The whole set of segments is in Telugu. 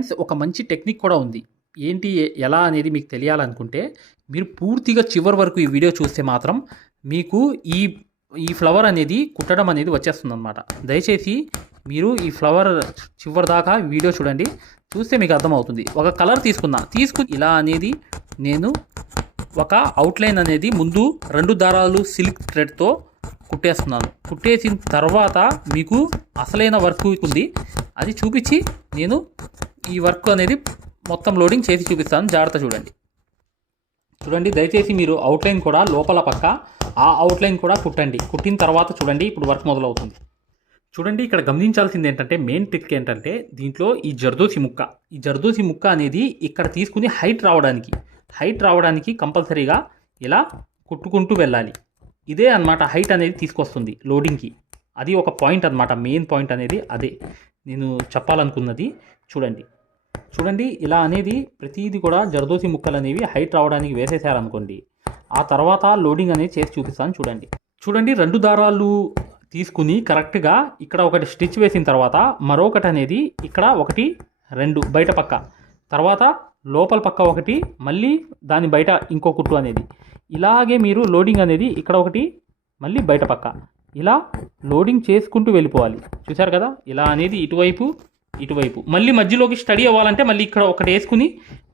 ఫ్రెండ్స్ ఒక మంచి టెక్నిక్ కూడా ఉంది. ఏంటి ఎలా అనేది మీకు తెలియాలనుకుంటే మీరు పూర్తిగా చివరి వరకు ఈ వీడియో చూస్తే మాత్రం మీకు ఈ ఈ ఫ్లవర్ అనేది కుట్టడం అనేది వచ్చేస్తుంది అనమాట దయచేసి మీరు ఈ ఫ్లవర్ చివరి దాకా వీడియో చూడండి. చూస్తే మీకు అర్థమవుతుంది. ఒక కలర్ తీసుకున్నా తీసుకుని ఇలా అనేది నేను ఒక అవుట్లైన్ అనేది ముందు రెండు దారాలు సిల్క్ థ్రెడ్తో కుట్టేస్తున్నాను. కుట్టేసిన తర్వాత మీకు అసలైన వర్క్ ఉంది. అది చూపించి నేను ఈ వర్క్ అనేది మొత్తం లోడింగ్ చేసి చూపిస్తాను. జాగ్రత్త చూడండి. చూడండి దయచేసి మీరు అవుట్లైన్ కూడా లోపల పక్క ఆ అవుట్లైన్ కూడా కుట్టండి. కుట్టిన తర్వాత చూడండి ఇప్పుడు వర్క్ మొదలవుతుంది. చూడండి ఇక్కడ గమనించాల్సింది ఏంటంటే మెయిన్ ట్రిక్ ఏంటంటే దీంట్లో ఈ జర్దోసి ముక్క. ఈ జర్దోసి ముక్క అనేది ఇక్కడ తీసుకుని హైట్ రావడానికి హైట్ రావడానికి కంపల్సరీగా ఇలా కుట్టుకుంటూ వెళ్ళాలి. ఇదే అన్నమాట హైట్ అనేది తీసుకొస్తుంది లోడింగ్కి. అది ఒక పాయింట్ అన్నమాట. మెయిన్ పాయింట్ అనేది అదే. నేను చెప్పాలనుకున్నది చూడండి. చూడండి ఇలా అనేది ప్రతిదీ కూడా జరదోసి ముక్కలు అనేవి హైట్ రావడానికి వేసేసారనుకోండి. ఆ తర్వాత లోడింగ్ అనేది చేసి చూపిస్తాను చూడండి. చూడండి రెండు దారాలు తీసుకుని కరెక్ట్గా ఇక్కడ ఒకటి స్టిచ్ వేసిన తర్వాత మరొకటి అనేది ఇక్కడ ఒకటి రెండు బయట పక్క. తర్వాత లోపల పక్క ఒకటి మళ్ళీ దాని బయట ఇంకో కుట్టు అనేది. ఇలాగే మీరు లోడింగ్ అనేది ఇక్కడ ఒకటి మళ్ళీ బయట పక్క. ఇలా లోడింగ్ చేసుకుంటూ వెళ్ళిపోవాలి. చూశారు కదా? ఇలా అనేది ఇటువైపు ఇటువైపు. మళ్ళీ మధ్యలోకి స్టడీ అవ్వాలంటే మళ్ళీ ఇక్కడ ఒకటి వేసుకుని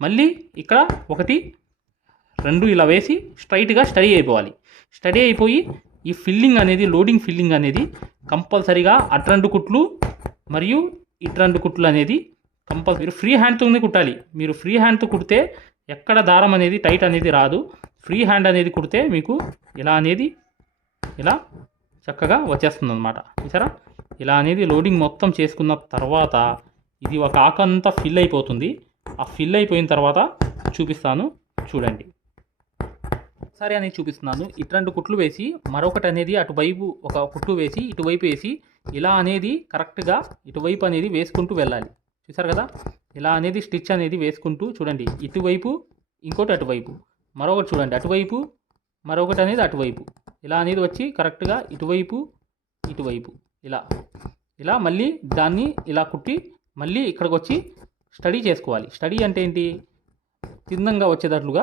మళ్ళీ ఇక్కడ ఒకటి రెండు ఇలా వేసి స్ట్రైట్గా స్టడీ అయిపోవాలి. స్టడీ అయిపోయి ఈ ఫిల్లింగ్ అనేది లోడింగ్ ఫిల్లింగ్ అనేది కంపల్సరీగా అట్రెండు కుట్లు మరియు ఇట్రండు కుట్లు అనేది కంపల్సరీ మీరు ఫ్రీ హ్యాండ్తోనే కుట్టాలి. మీరు ఫ్రీ హ్యాండ్తో కుడితే ఎక్కడ దారం అనేది టైట్ అనేది రాదు. ఫ్రీ హ్యాండ్ అనేది కుడితే మీకు ఇలా అనేది ఇలా చక్కగా వచ్చేస్తుంది అనమాట చూసారా? ఇలా అనేది లోడింగ్ మొత్తం చేసుకున్న తర్వాత ఇది ఒక ఆకంతా ఫిల్ అయిపోతుంది. ఆ ఫిల్ అయిపోయిన తర్వాత చూపిస్తాను. చూడండి. సరే అనేది చూపిస్తున్నాను. ఇట్లాంటి కుట్లు వేసి మరొకటి అనేది అటువైపు ఒక కుట్లు వేసి ఇటువైపు వేసి ఇలా అనేది కరెక్ట్గా ఇటువైపు అనేది వేసుకుంటూ వెళ్ళాలి. చూసారు కదా? ఇలా అనేది స్టిచ్ అనేది వేసుకుంటూ చూడండి. ఇటువైపు ఇంకోటి అటువైపు మరొకటి చూడండి. అటువైపు మరొకటి అనేది అటువైపు. ఇలా అనేది వచ్చి కరెక్ట్గా ఇటువైపు ఇటువైపు. ఇలా ఇలా మళ్ళీ దాన్ని ఇలా కుట్టి మళ్ళీ ఇక్కడికి వచ్చి స్టడీ చేసుకోవాలి. స్టడీ అంటే ఏంటి? తిన్నంగా వచ్చేటట్లుగా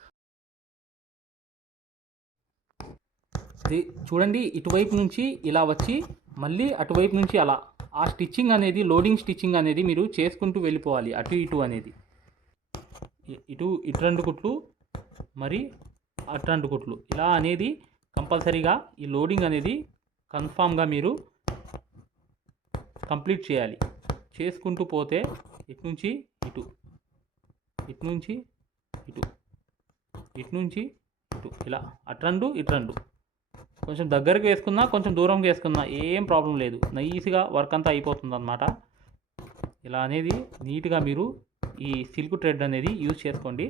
చూడండి ఇటువైపు నుంచి ఇలా వచ్చి మళ్ళీ అటువైపు నుంచి అలా. ఆ స్టిచ్చింగ్ అనేది లోడింగ్ స్టిచ్చింగ్ అనేది మీరు చేసుకుంటూ వెళ్ళిపోవాలి అటు ఇటు అనేది. ఇటు ఇటు రెండు కుట్లు మరి అటు రెండు కుట్లు. ఇలా అనేది కంపల్సరీగా ఈ లోడింగ్ అనేది కన్ఫామ్గా మీరు కంప్లీట్ చేయాలి. చేసుకుంటూ పోతే ఇటు నుంచి ఇటు ఇటు నుంచి ఇటు ఇటు నుంచి ఇటు. ఇలా అటు రెండు ఇటు రెండు. కొంచెం దగ్గరికి వేసుకున్నా కొంచెం దూరంకి వేసుకున్నా ఏం ప్రాబ్లం లేదు. నైస్గా వర్క్ అంతా అయిపోతుంది అనమాట ఇలా అనేది నీట్గా మీరు ఈ సిల్క్ థ్రెడ్ అనేది యూజ్ చేసుకోండి.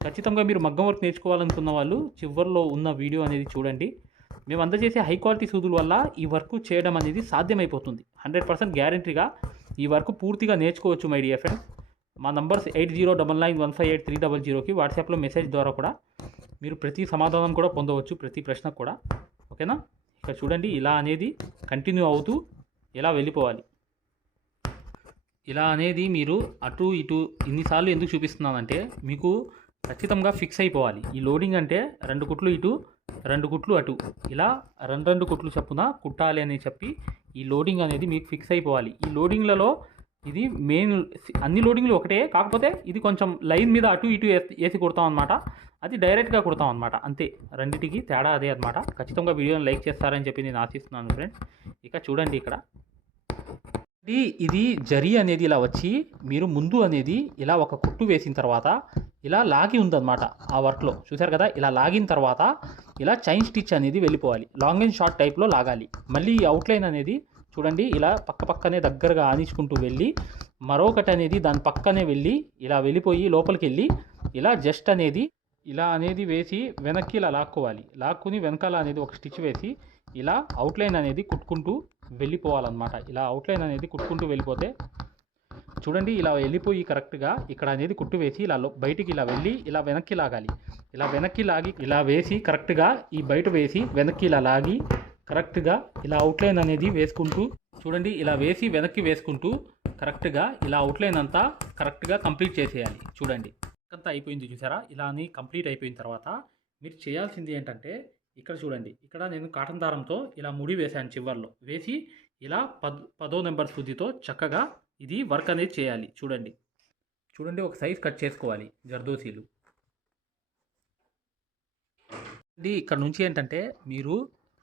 ఖచ్చితంగా మీరు మగ్గం వర్క్ నేర్చుకోవాలనుకున్న వాళ్ళు చివరిలో ఉన్న వీడియో అనేది చూడండి. మేము అందజేసే హై క్వాలిటీ సూదుల వల్ల ఈ వర్క్ చేయడం అనేది సాధ్యమైపోతుంది. హండ్రెడ్ పర్సెంట్ గ్యారంటీగా ఈ వర్క్ పూర్తిగా నేర్చుకోవచ్చు మై డియర్ ఫ్రెండ్స్ మా numbers eight zero double nine one five eight three double జీరోకి వాట్సాప్లో మెసేజ్ ద్వారా కూడా మీరు ప్రతి సమాధానం కూడా పొందవచ్చు ప్రతి ప్రశ్నకు కూడా. ఓకేనా? ఇక్కడ చూడండి ఇలా అనేది కంటిన్యూ అవుతూ ఇలా వెళ్ళిపోవాలి? ఇలా అనేది మీరు అటు ఇటు ఇన్నిసార్లు ఎందుకు చూపిస్తున్నానంటే మీకు ఖచ్చితంగా ఫిక్స్ అయిపోవాలి. ఈ లోడింగ్ అంటే రెండు కుట్లు ఇటు రెండు కుట్లు అటు. ఇలా రెండు రెండు కుట్లు చప్పున కుట్టాలి అని చెప్పి ఈ లోడింగ్ అనేది మీకు ఫిక్స్ అయిపోవాలి. ఈ లోడింగ్లలో ఇది మెయిన్ అన్ని లోడింగ్లు ఒకటే కాకపోతే ఇది కొంచెం లైన్ మీద అటు ఇటు వేసి- కుడతాం అనమాట అది డైరెక్ట్గా కుడతాం అనమాట అంతే. రెండింటికి తేడా అదే అనమాట ఖచ్చితంగా వీడియోని లైక్ చేస్తారని చెప్పి నేను ఆశిస్తున్నాను ఫ్రెండ్స్ ఇక చూడండి ఇక్కడ. ఇది ఇది జరీ అనేది ఇలా వచ్చి మీరు ముందు అనేది ఇలా ఒక కుట్టు వేసిన తర్వాత ఇలా లాగి ఉందన్నమాట ఆ వర్క్లో చూశారు కదా? ఇలా లాగిన తర్వాత ఇలా చైన్ స్టిచ్ అనేది వెళ్ళిపోవాలి. లాంగ్ అండ్ షార్ట్ టైప్లో లాగాలి. మళ్ళీ ఈ అవుట్లైన్ అనేది చూడండి ఇలా పక్క పక్కనే దగ్గరగా ఆనించుకుంటూ వెళ్ళి మరొకటి అనేది దాని పక్కనే వెళ్ళి ఇలా వెళ్ళిపోయి లోపలికి వెళ్ళి ఇలా జస్ట్ అనేది ఇలా అనేది వేసి వెనక్కి ఇలా లాక్కోవాలి. లాక్కుని వెనకాల అనేది ఒక స్టిచ్ వేసి ఇలా అవుట్లైన్ అనేది కుట్టుకుంటూ వెళ్ళిపోవాలన్నమాట. ఇలా అవుట్లైన్ అనేది కుట్టుకుంటూ వెళ్ళిపోతే చూడండి ఇలా వెళ్ళిపోయి కరెక్ట్గా ఇక్కడ అనేది కుట్టు వేసి ఇలా బయటికి ఇలా వెళ్ళి ఇలా వెనక్కి లాగాలి. ఇలా వెనక్కి లాగి ఇలా వేసి కరెక్ట్గా ఈ బయట వేసి వెనక్కి ఇలా లాగి కరెక్ట్గా ఇలా అవుట్లైన్ అనేది వేసుకుంటూ చూడండి ఇలా వేసి వెనక్కి వేసుకుంటూ కరెక్ట్గా ఇలా అవుట్లైన్ అంతా కరెక్ట్గా కంప్లీట్ చేసేయాలి. చూడండి. అంతా అయిపోయింది చూసారా? ఇలా అని కంప్లీట్ అయిపోయిన తర్వాత మీరు చేయాల్సింది ఏంటంటే ఇక్కడ చూడండి. ఇక్కడ నేను కాటన్ దారంతో ఇలా ముడి వేశాను చివర్లో. వేసి ఇలా పద్ పదో నెంబర్ సూదితో చక్కగా ఇది వర్క్ అనేది చేయాలి. చూడండి. చూడండి ఒక సైజ్ కట్ చేసుకోవాలి జర్దోసీలు ఇక్కడ నుంచి ఏంటంటే మీరు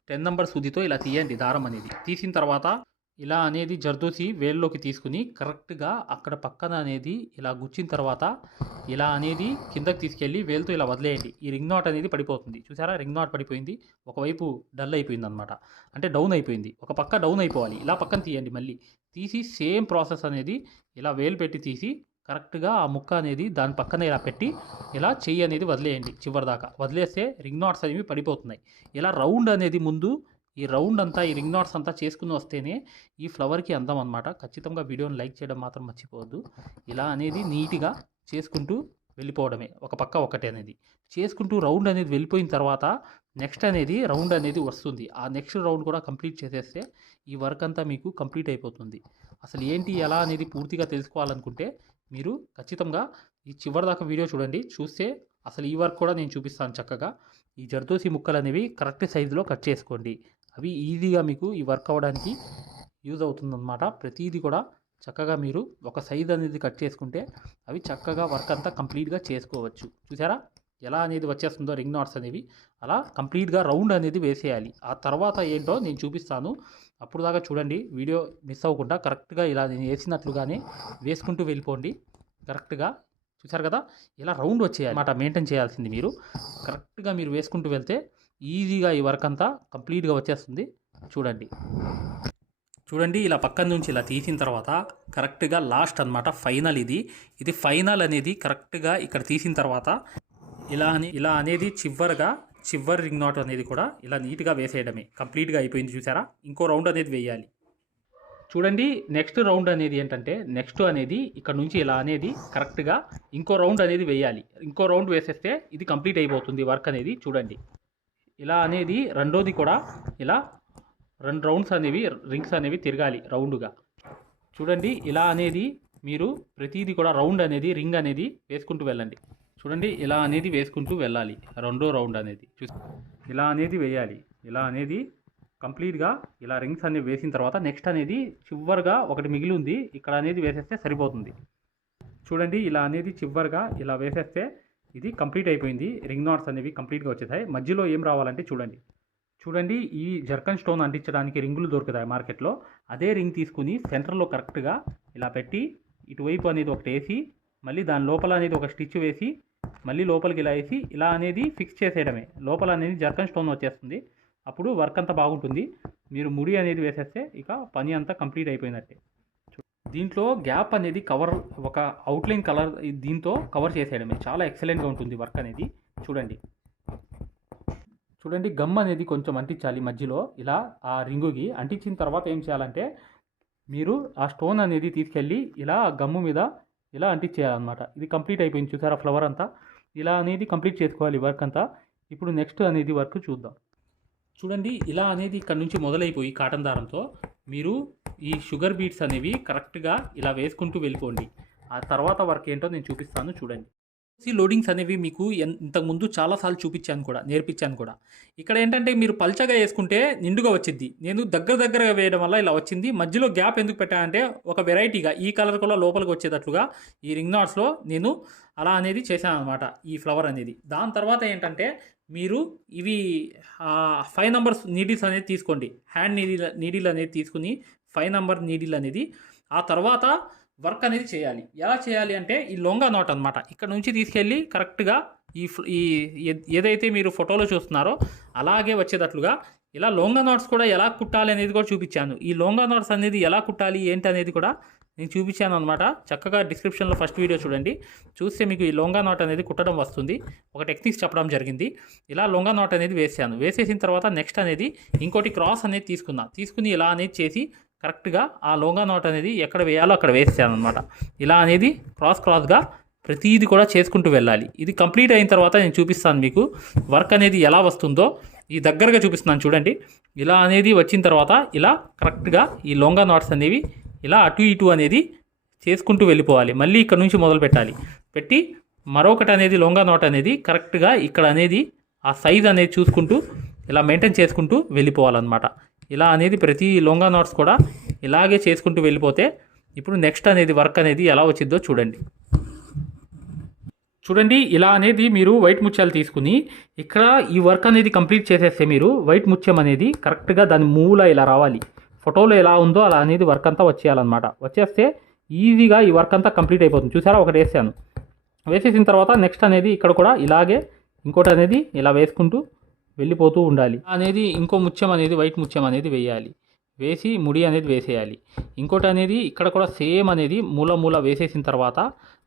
టెన్ నెంబర్ సూదితో ఇలా తీయండి దారం అనేది. తీసిన తర్వాత ఇలా అనేది జర్దోసి వేల్లోకి తీసుకుని కరెక్ట్గా అక్కడ పక్కన అనేది ఇలా గుచ్చిన తర్వాత ఇలా అనేది కిందకి తీసుకెళ్ళి వేలుతో ఇలా వదిలేయండి. ఈ రింగ్ నాట్ అనేది పడిపోతుంది. చూసారా? రింగ్ నాట్ పడిపోయింది. ఒకవైపు డల్ అయిపోయింది అనమాట అంటే డౌన్ అయిపోయింది. ఒక పక్క డౌన్ అయిపోవాలి. ఇలా పక్కన తీయండి మళ్ళీ. తీసి సేమ్ ప్రాసెస్ అనేది ఇలా వేలు పెట్టి తీసి కరెక్ట్గా ఆ ముక్క అనేది దాని పక్కన ఇలా పెట్టి ఇలా చెయ్యి అనేది వదిలేయండి చివరిదాకా. వదిలేస్తే రింగ్ నాట్స్ అనేవి పడిపోతున్నాయి. ఇలా రౌండ్ అనేది ముందు ఈ రౌండ్ అంతా ఈ రింగ్ నాట్స్ అంతా చేసుకుని వస్తేనే ఈ ఫ్లవర్కి అందం అనమాట ఖచ్చితంగా వీడియోని లైక్ చేయడం మాత్రం మర్చిపోవద్దు. ఇలా అనేది నీట్గా చేసుకుంటూ వెళ్ళిపోవడమే. ఒక పక్క ఒకటి అనేది. చేసుకుంటూ రౌండ్ అనేది వెళ్ళిపోయిన తర్వాత నెక్స్ట్ అనేది రౌండ్ అనేది వస్తుంది. ఆ నెక్స్ట్ రౌండ్ కూడా కంప్లీట్ చేసేస్తే ఈ వర్క్ అంతా మీకు కంప్లీట్ అయిపోతుంది. అసలు ఏంటి ఎలా అనేది పూర్తిగా తెలుసుకోవాలనుకుంటే మీరు ఖచ్చితంగా ఈ చివరిదాకా వీడియో చూడండి. చూస్తే అసలు ఈ వర్క్ కూడా నేను చూపిస్తాను చక్కగా. ఈ జర్దోసి ముక్కలు అనేవి కరెక్ట్ సైజులో కట్ చేసుకోండి. అవి ఈజీగా మీకు ఈ వర్క్ అవ్వడానికి యూజ్ అవుతుందన్నమాట. ప్రతిదీ కూడా చక్కగా మీరు ఒక సైజ్ అనేది కట్ చేసుకుంటే అవి చక్కగా వర్క్ అంతా కంప్లీట్గా చేసుకోవచ్చు. చూసారా? ఎలా అనేది వచ్చేస్తుందో రింగ్ నాట్స్ అనేవి. అలా కంప్లీట్గా రౌండ్ అనేది వేసేయాలి. ఆ తర్వాత ఏంటో నేను చూపిస్తాను. అప్పుడు దాకా చూడండి. వీడియో మిస్ అవ్వకుండా కరెక్ట్గా ఇలా నేను వేసినట్లుగానే వేసుకుంటూ వెళ్ళిపోండి. కరెక్ట్గా చూసారు కదా? ఇలా రౌండ్ వచ్చేయాలి. అన్నమాట మెయింటైన్ చేయాల్సింది మీరు. కరెక్ట్గా మీరు వేసుకుంటూ వెళ్తే ఈజీగా ఈ వర్క్ అంతా కంప్లీట్గా వచ్చేస్తుంది. చూడండి. చూడండి ఇలా పక్కన నుంచి ఇలా తీసిన తర్వాత కరెక్ట్గా లాస్ట్ అన్నమాట ఫైనల్ ఇది. ఇది ఫైనల్ అనేది కరెక్ట్గా ఇక్కడ తీసిన తర్వాత ఇలా అని ఇలా అనేది చివరిగా చివరి రింగ్ నాట్ అనేది కూడా ఇలా నీట్గా వేసేయడమే. కంప్లీట్గా అయిపోయింది చూసారా? ఇంకో రౌండ్ అనేది వేయాలి. చూడండి నెక్స్ట్ రౌండ్ అనేది ఏంటంటే నెక్స్ట్ అనేది ఇక్కడ నుంచి ఇలా అనేది కరెక్ట్గా ఇంకో రౌండ్ అనేది వేయాలి. ఇంకో రౌండ్ వేసేస్తే ఇది కంప్లీట్ అయిపోతుంది వర్క్ అనేది చూడండి. ఇలా అనేది రెండోది కూడా ఇలా రెండు రౌండ్స్ అనేవి రింగ్స్ అనేవి తిరగాలి రౌండ్గా. చూడండి ఇలా అనేది మీరు ప్రతిదీ కూడా రౌండ్ అనేది రింగ్ అనేది వేసుకుంటూ వెళ్ళండి. చూడండి ఇలా అనేది వేసుకుంటూ వెళ్ళాలి. రెండో రౌండ్ అనేది. చూ ఇలా అనేది వేయాలి. ఇలా అనేది కంప్లీట్గా ఇలా రింగ్స్ అనేవి వేసిన తర్వాత నెక్స్ట్ అనేది చివరిగా ఒకటి మిగిలి ఉంది ఇక్కడ అనేది వేసేస్తే సరిపోతుంది. చూడండి ఇలా అనేది చివరిగా ఇలా వేసేస్తే ఇది కంప్లీట్ అయిపోయింది. రింగ్ నాట్స్ అనేవి కంప్లీట్గా వచ్చేసాయి. మధ్యలో ఏం రావాలంటే చూడండి. చూడండి ఈ జర్కన్ స్టోన్ అంటించడానికి రింగులు దొరుకుతాయి మార్కెట్లో అదే రింగ్ తీసుకుని సెంటర్లో కరెక్ట్గా ఇలా పెట్టి ఇటువైపు అనేది ఒకటి వేసి మళ్ళీ దాని లోపల అనేది ఒక స్టిచ్ వేసి మళ్ళీ లోపలికి ఇలా వేసి ఇలా అనేది ఫిక్స్ చేసేయడమే. లోపల అనేది జర్కన్ స్టోన్ వచ్చేస్తుంది. అప్పుడు వర్క్ అంతా బాగుంటుంది. మీరు ముడి అనేది వేసేస్తే ఇక పని అంతా కంప్లీట్ అయిపోయినట్టే. దీంట్లో గ్యాప్ అనేది కవర్ ఒక అవుట్లైన్ కలర్ దీంతో కవర్ చేసేయడమే. చాలా ఎక్సలెంట్గా ఉంటుంది వర్క్ అనేది. చూడండి. చూడండి గమ్ అనేది కొంచెం అంటించాలి మధ్యలో. ఇలా ఆ రింగుకి అంటించిన తర్వాత ఏం చేయాలంటే మీరు ఆ స్టోన్ అనేది తీసుకెళ్ళి ఇలా గమ్ము మీద ఇలా అంటించేయాలన్నమాట. ఇది కంప్లీట్ అయిపోయింది చూసారా ఫ్లవర్ అంతా? ఇలా అనేది కంప్లీట్ చేసుకోవాలి వర్క్ అంతా. ఇప్పుడు నెక్స్ట్ అనేది వర్క్ చూద్దాం. చూడండి ఇలా అనేది ఇక్కడ నుంచి మొదలైపోయి కాటన్ దారంతో మీరు ఈ షుగర్ బీట్స్ అనేవి కరెక్ట్గా ఇలా వేసుకుంటూ వెళ్ళిపోండి. ఆ తర్వాత వర్క్ ఏంటో నేను చూపిస్తాను చూడండి. సి లోడింగ్స్ అనేవి మీకు ఇంతకుముందు చాలాసార్లు చూపించాను కూడా నేర్పించాను కూడా. ఇక్కడ ఏంటంటే మీరు పల్చగా వేసుకుంటే నిండుగా వచ్చింది నేను దగ్గర దగ్గరగా వేయడం వల్ల ఇలా వచ్చింది. మధ్యలో గ్యాప్ ఎందుకు పెట్టానంటే ఒక వెరైటీగా ఈ కలర్ కూడా లోపలికి వచ్చేటట్లుగా ఈ రింగ్ నాట్స్లో నేను అలా అనేది చేశాను అనమాట ఈ ఫ్లవర్ అనేది. దాని తర్వాత ఏంటంటే మీరు ఇవి ఫైవ్ నంబర్స్ నీడిల్స్ అనేది తీసుకోండి. హ్యాండ్ నీడిల్ నీడిల్ అనేది తీసుకుని ఫైవ్ నంబర్ నీడిల్ అనేది. ఆ తర్వాత వర్క్ అనేది చేయాలి. ఎలా చేయాలి అంటే ఈ లొంగా నాట్ అనమాట ఇక్కడ నుంచి తీసుకెళ్ళి కరెక్ట్గా ఈ ఈ ఏదైతే మీరు ఫోటోలో చూస్తున్నారో అలాగే వచ్చేటట్లుగా ఇలా లొంగా నాట్స్ కూడా ఎలా కుట్టాలి అనేది కూడా చూపించాను. ఈ లోంగా నాట్స్ అనేది ఎలా కుట్టాలి ఏంటి అనేది కూడా నేను చూపించాను అనమాట చక్కగా డిస్క్రిప్షన్లో ఫస్ట్ వీడియో చూడండి. చూస్తే మీకు ఈ లొంగా నాట్ అనేది కుట్టడం వస్తుంది. ఒక టెక్నిక్స్ చెప్పడం జరిగింది. ఇలా లొంగా నాట్ అనేది వేసాను. వేసేసిన తర్వాత నెక్స్ట్ అనేది ఇంకోటి క్రాస్ అనేది తీసుకున్నా. తీసుకుని ఇలా అనేది చేసి కరెక్ట్గా ఆ లోంగా నాట్ అనేది ఎక్కడ వేయాలో అక్కడ వేసాను అనమాట ఇలా అనేది క్రాస్ క్రాస్గా ప్రతిదీ కూడా చేసుకుంటూ వెళ్ళాలి. ఇది కంప్లీట్ అయిన తర్వాత నేను చూపిస్తాను మీకు. వర్క్ అనేది ఎలా వస్తుందో ఈ దగ్గరగా చూపిస్తున్నాను చూడండి. ఇలా అనేది వచ్చిన తర్వాత ఇలా కరెక్ట్గా ఈ లొంగా నాట్స్ అనేవి ఇలా అటు ఇటు అనేది చేసుకుంటూ వెళ్ళిపోవాలి. మళ్ళీ ఇక్కడ నుంచి మొదలు పెట్టాలి. పెట్టి మరొకటి అనేది లొంగా నాట్ అనేది కరెక్ట్గా ఇక్కడ అనేది ఆ సైజ్ అనేది చూసుకుంటూ ఇలా మెయింటైన్ చేసుకుంటూ వెళ్ళిపోవాలన్నమాట. ఇలా అనేది ప్రతి లొంగా నోట్స్ కూడా ఇలాగే చేసుకుంటూ వెళ్ళిపోతే ఇప్పుడు నెక్స్ట్ అనేది వర్క్ అనేది ఎలా వచ్చిందో చూడండి. చూడండి ఇలా అనేది మీరు వైట్ ముత్యాలు తీసుకుని ఇక్కడ ఈ వర్క్ అనేది కంప్లీట్ చేసేస్తే మీరు వైట్ ముత్యం అనేది కరెక్ట్గా దాని మూల ఇలా రావాలి. ఫోటోలో ఎలా ఉందో అలా అనేది వర్క్ అంతా వచ్చేయాలన్నమాట. వచ్చేస్తే ఈజీగా ఈ వర్క్ అంతా కంప్లీట్ అయిపోతుంది. చూసారా? ఒకటి వేసాను. వేసేసిన తర్వాత నెక్స్ట్ అనేది ఇక్కడ కూడా ఇలాగే ఇంకోటి అనేది ఇలా వేసుకుంటూ వెళ్ళిపోతూ ఉండాలి. అనేది ఇంకో ముత్యం అనేది వైట్ ముత్యం అనేది వేయాలి. వేసి ముడి అనేది వేసేయాలి. ఇంకోటి అనేది ఇక్కడ కూడా సేమ్ అనేది మూల మూల వేసేసిన తర్వాత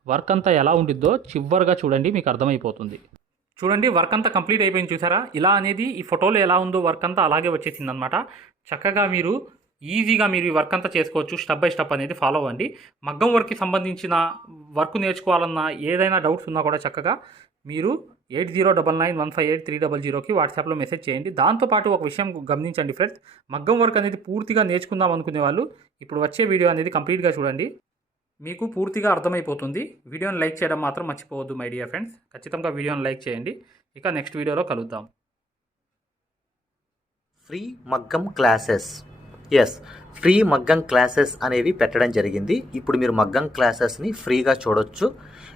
వర్క్ అంతా ఎలా ఉండిద్దో చివరిగా చూడండి మీకు అర్థమైపోతుంది. చూడండి వర్క్ అంతా కంప్లీట్ అయిపోయింది చూసారా? ఇలా అనేది ఈ ఫోటోలో ఎలా ఉందో వర్క్ అంతా అలాగే వచ్చేసింది అనమాట చక్కగా మీరు ఈజీగా మీరు ఈ వర్క్ అంతా చేసుకోవచ్చు స్టెప్ బై స్టెప్ అనేది ఫాలో అవ్వండి. మగ్గం వర్క్కి సంబంధించిన వర్క్ నేర్చుకోవాలన్నా ఏదైనా డౌట్స్ ఉన్నా కూడా చక్కగా మీరు eight zero double nine one five eight three double జీరోకి వాట్సాప్లో మెసేజ్ చేయండి. దాంతోపాటు ఒక విషయం గమనించండి ఫ్రెండ్స్. మగ్గం వర్క్ అనేది పూర్తిగా నేర్చుకుందాం అనుకునే వాళ్ళు ఇప్పుడు వచ్చే వీడియో అనేది కంప్లీట్గా చూడండి. మీకు పూర్తిగా అర్థమైపోతుంది. వీడియోని లైక్ చేయడం మాత్రం మర్చిపోవద్దు మై డియర్ ఫ్రెండ్స్. ఖచ్చితంగా వీడియోని లైక్ చేయండి. ఇక నెక్స్ట్ వీడియోలో కలుద్దాం. ఫ్రీ మగ్గం క్లాసెస్. ఎస్ ఫ్రీ మగ్గం క్లాసెస్ అనేవి పెట్టడం జరిగింది. ఇప్పుడు మీరు మగ్గం క్లాసెస్ని ఫ్రీగా చూడొచ్చు.